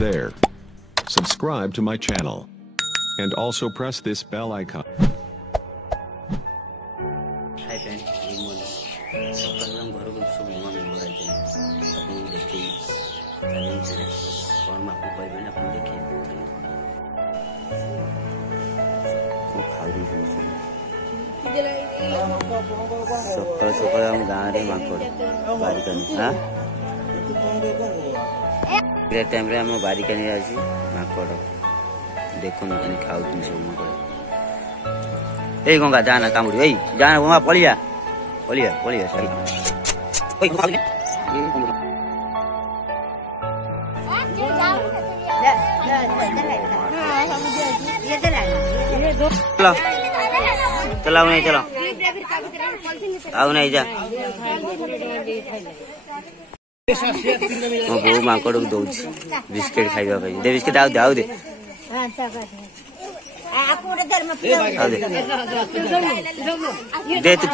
there. Subscribe to my channel. And also press this bell icon. Hi friend, good morning. सकाल हम घर को सब नवा मेंबर आए थे अपन देखे चैलेंज है कौन में आपको कोई भी ना अपन देखे वो खाली है सकाल सकाल हम गाँव रे मांकोड़ बारी करने हाँ ये टाइम रे हम बारी करने आजी मांकोड़ देखो ना कहीं खाओ तुम सब मांकोड़ ए गंगा जाना कामुड़ी ए जाना वहाँ पलिया पलिया पलिया सही ओए खाओ ये चलो चलाओ नहीं चलो आओ नहीं जा मो बो मांकोड़ को दउछ बिस्किट खाइबा भाई दे बिस्किट आउ दे दे तू